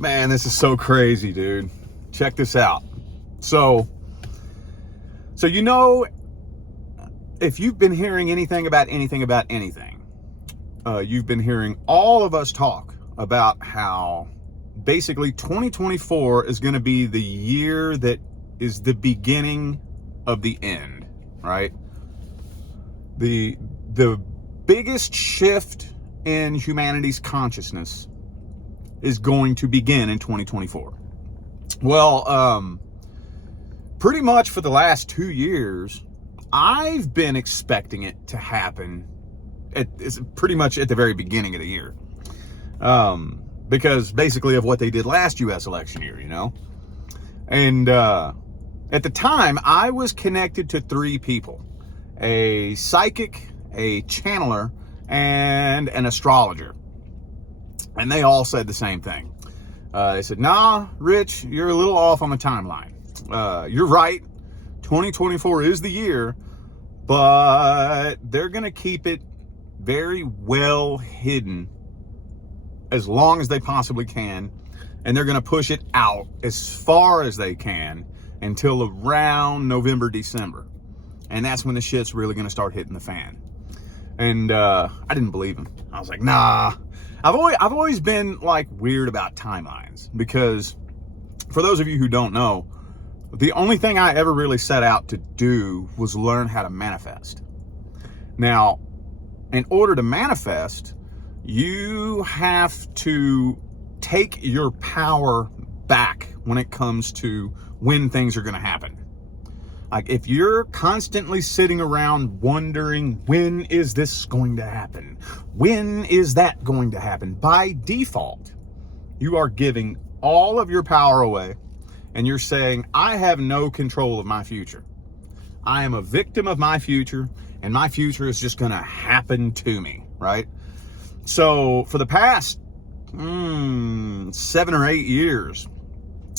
Man, this is so crazy, dude. Check this out. So you know, if you've been hearing anything about anything, you've been hearing all of us talk about how basically 2024 is going to be the year that is the beginning of the end, right? The biggest shift in humanity's consciousness is going to begin in 2024. Well, pretty much for the last 2 years, I've been expecting it to happen pretty much at the very beginning of the year. Because basically of what they did last U.S. election year, you know? And at the time, I was connected to 3 people: a psychic, a channeler, and an astrologer. And they all said the same thing. They said, nah, Rich, you're a little off on the timeline. You're right. 2024 is the year, but they're going to keep it very well hidden as long as they possibly can. And they're going to push it out as far as they can until around November, December. And that's when the shit's really going to start hitting the fan. And I didn't believe him. I was like, nah. I've always been like weird about timelines, because for those of you who don't know, the only thing I ever really set out to do was learn how to manifest. Now, in order to manifest, you have to take your power back when it comes to when things are going to happen. Like, if you're constantly sitting around wondering, when is this going to happen? When is that going to happen? By default, you are giving all of your power away, and you're saying, I have no control of my future. I am a victim of my future, and my future is just going to happen to me, right? So for the past 7 or 8 years,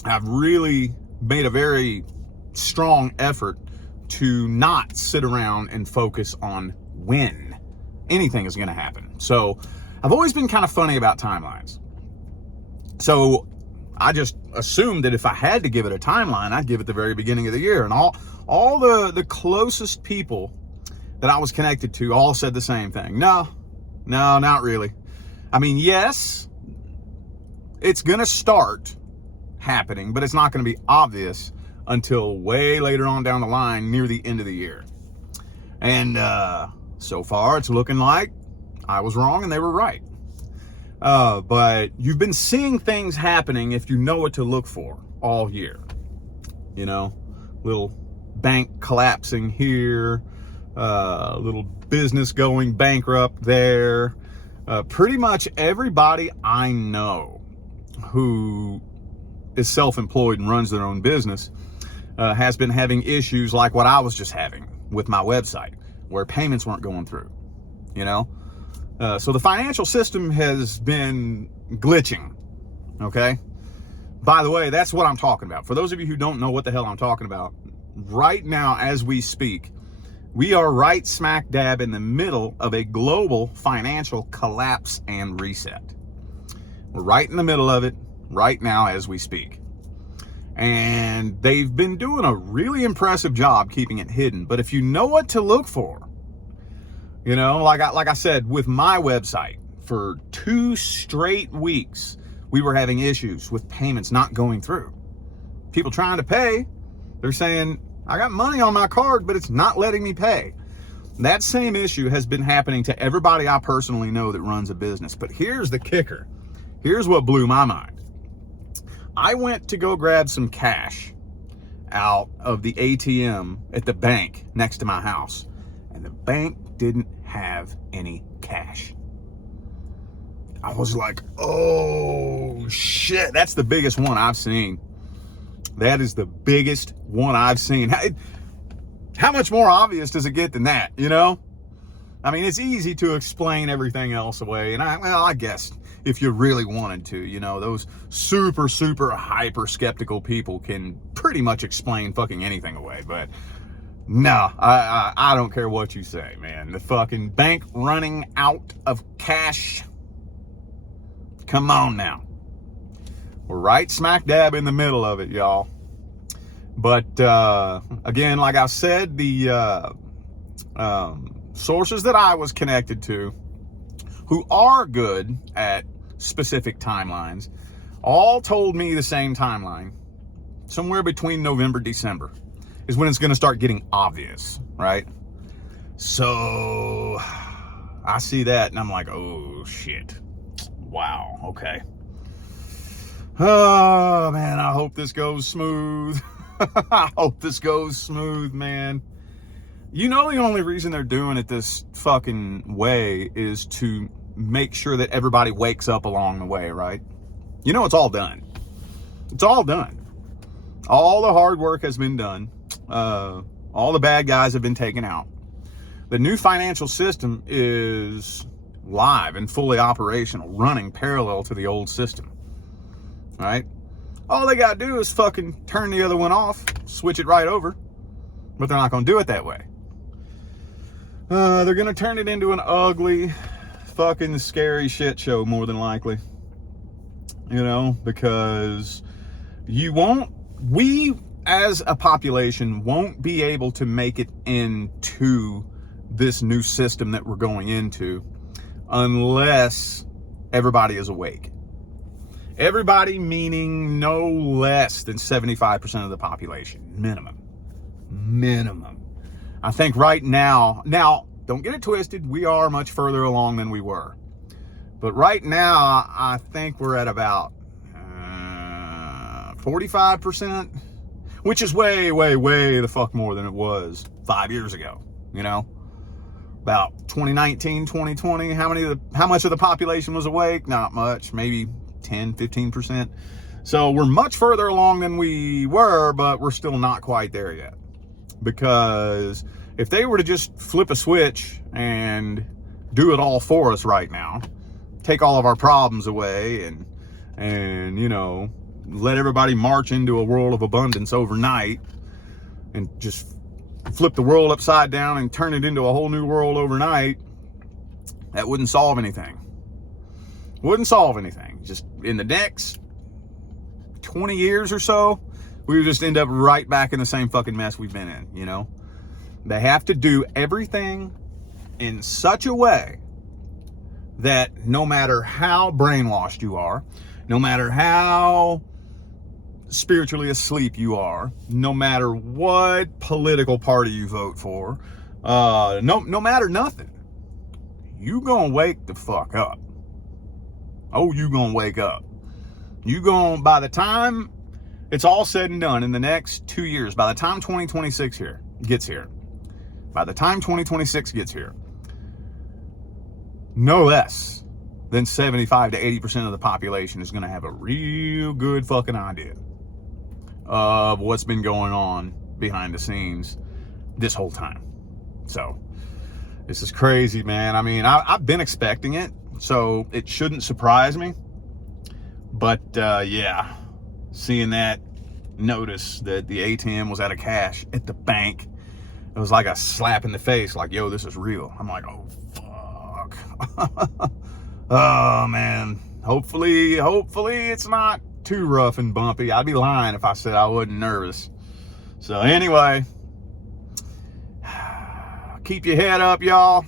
I've really made a very strong effort to not sit around and focus on when anything is going to happen. So I've always been kind of funny about timelines. So I just assumed that if I had to give it a timeline, I'd give it the very beginning of the year. And all the closest people that I was connected to all said the same thing. No, not really. I mean, yes, it's going to start happening, but it's not going to be obvious until way later on down the line, near the end of the year. And so far, it's looking like I was wrong and they were right. But you've been seeing things happening, if you know what to look for, all year. You know, little bank collapsing here, little business going bankrupt there. Pretty much everybody I know who is self-employed and runs their own business has been having issues like what I was just having with my website, where payments weren't going through, you know? So the financial system has been glitching, okay? By the way, that's what I'm talking about. For those of you who don't know what the hell I'm talking about, right now as we speak, we are right smack dab in the middle of a global financial collapse and reset. We're right in the middle of it right now as we speak. And they've been doing a really impressive job keeping it hidden. But if you know what to look for, you know, like I said, with my website, for 2 straight weeks, we were having issues with payments not going through. People trying to pay, they're saying, I got money on my card, but it's not letting me pay. That same issue has been happening to everybody I personally know that runs a business. But here's the kicker. Here's what blew my mind. I went to go grab some cash out of the ATM at the bank next to my house, and the bank didn't have any cash. I was like, oh shit, that's the biggest one I've seen. That is the biggest one I've seen. How much more obvious does it get than that, you know? I mean, it's easy to explain everything else away, and I guess if you really wanted to, you know, those super hyper skeptical people can pretty much explain fucking anything away. But no, I don't care what you say, man. The fucking bank running out of cash. Come on now. We're right smack dab in the middle of it, y'all. But again, like I said, the sources that I was connected to who are good at specific timelines all told me the same timeline. Somewhere between November, December is when it's going to start getting obvious, right? So I see that and I'm like, oh shit. Wow. Okay. Oh man, I hope this goes smooth. I hope this goes smooth, man. You know, the only reason they're doing it this fucking way is to make sure that everybody wakes up along the way, right? You know, it's all done. It's all done. All the hard work has been done. All the bad guys have been taken out. The new financial system is live and fully operational, running parallel to the old system, right? All they got to do is fucking turn the other one off, switch it right over, but they're not going to do it that way. They're going to turn it into an ugly, fucking scary shit show, more than likely. You know, because we as a population won't be able to make it into this new system that we're going into unless everybody is awake. Everybody meaning no less than 75% of the population, minimum. I think right now, don't get it twisted, we are much further along than we were. But right now, I think we're at about 45%, which is way the fuck more than it was 5 years ago, you know? About 2019, 2020, how much of the population was awake? Not much, maybe 10, 15%. So we're much further along than we were, but we're still not quite there yet. Because if they were to just flip a switch and do it all for us right now, take all of our problems away and you know, let everybody march into a world of abundance overnight and just flip the world upside down and turn it into a whole new world overnight, that wouldn't solve anything. Wouldn't solve anything. Just in the next 20 years or so, we would just end up right back in the same fucking mess we've been in, you know? They have to do everything in such a way that no matter how brainwashed you are, no matter how spiritually asleep you are, no matter what political party you vote for, no matter nothing, you gonna wake the fuck up. Oh, you gonna wake up. You gonna, by the time it's all said and done in the next 2 years, by the time 2026 gets here, no less than 75 to 80% of the population is going to have a real good fucking idea of what's been going on behind the scenes this whole time. So this is crazy, man. I mean, I've been expecting it, so it shouldn't surprise me. But yeah, seeing that notice that the ATM was out of cash at the bank, it was like a slap in the face, like, yo, this is real. I'm like, oh, fuck. Oh, man. Hopefully it's not too rough and bumpy. I'd be lying if I said I wasn't nervous. So anyway, keep your head up, y'all.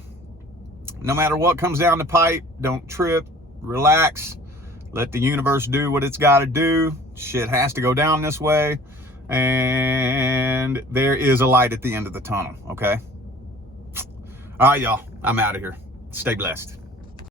No matter what comes down the pipe, don't trip, relax. Let the universe do what it's got to do. Shit has to go down this way. And there is a light at the end of the tunnel, okay? All right, y'all. I'm out of here. Stay blessed.